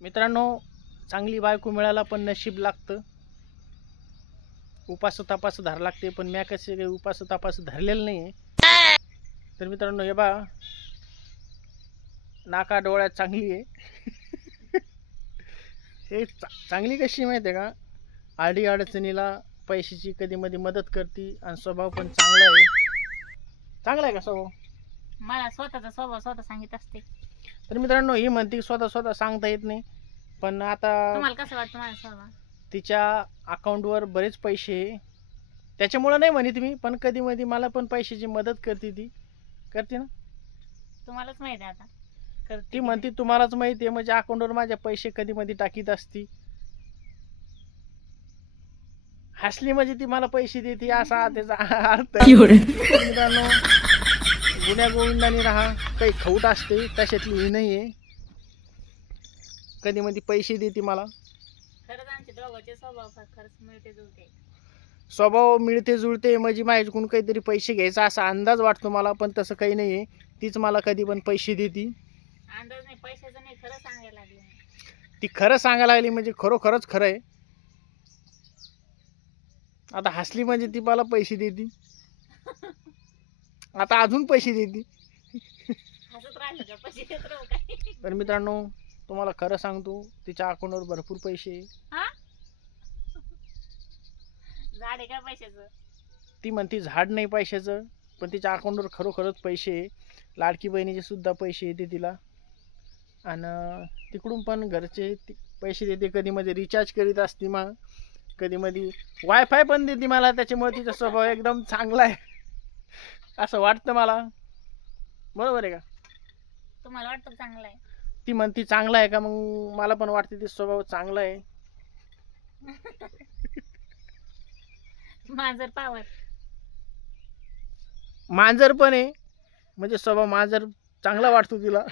मित्रांनो, चांगली बायको मिळायला पण नशीब लागतं. उपास तापास धर लागते, पण म्या कसे काही उपास तापास धरलेलं नाही. तर मित्रांनो, हे बा नाका डोळ्यात चांगली आहे. हे चांगली कशी माहिती आहे का? आडी अडचणीला पैशाची कधी मध्ये मदत करते आणि स्वभाव पण चांगला आहे. चांगला आहे का स्वभाव? मला स्वतःचा स्वभाव स्वतः सांगित असते. तर मित्रांनो, ही म्हणते स्वतः स्वतः सांगता येत नाही, पण आता तुम्हाला कसं वाटतं माझा स्वभाव? तिच्या अकाउंटवर बरेच पैसे, त्याच्यामुळे नाही म्हणे तुम्ही, पण कधी मध्ये मला पण पैशाची मदत करते. ती करते ना, तुम्हालाच माहिती आहे आता. ती म्हणते तुम्हालाच माहिती आहे, म्हणजे अकाउंटवर माझ्या पैसे कधी मध्ये टाकीत असती. हसली म्हणजे ती मला पैसे देते असा त्याचा अर्थ. मित्रांनो, गुन्ह्या गोविंदाने राहा, काही खवट असते तशातली ही नाही आहे. कधी मध्ये पैसे देते मला. खरंच आमचे दोघांचे स्वभाव खरंच मिळते जुळते. स्वभाव मिळते जुळते म्हणजे माझ्याकडून काहीतरी पैसे घ्यायचा असा अंदाज वाटतो मला, पण तसं काही नाही आहे. तीच मला कधी पण पैसे देते. अंदाज नाही, पैशाचा नाही, खरं सांगायला लागली. ती खरं सांगायला लागली म्हणजे खरोखरच खरं आहे. आता हसली म्हणजे ती मला पैसे देते. आता अजून पैसे देते. हसत राहिलं का पैसे देत राहू काय? तर मित्रांनो, तुम्हाला खरं सांगतो, तिच्या अकाउंटवर भरपूर पैसे आहे. झाड आहे का पैशाचं? ती म्हणते झाड नाही पैशाचं, पण तिच्या अकाउंटवर खरोखरच पैसे आहे. लाडकी बहिणीचे सुद्धा पैसे येते तिला, आणि तिकडून पण घरचे पैसे देते. कधी मध्ये रिचार्ज करीत असते, मग कधी मध्ये वायफाय पण देते मला. त्याच्यामुळे तिचा स्वभाव एकदम चांगला आहे असं वाटतं मला. बरोबर आहे का? तुम्हाला वाटतं चांगलं आहे? ती म्हणती चांगला आहे का, मग मला पण वाटते ती स्वभाव चांगला आहे. मांजर पावर, मांजर पण आहे, म्हणजे स्वभाव मांजर चांगला वाटतो तिला.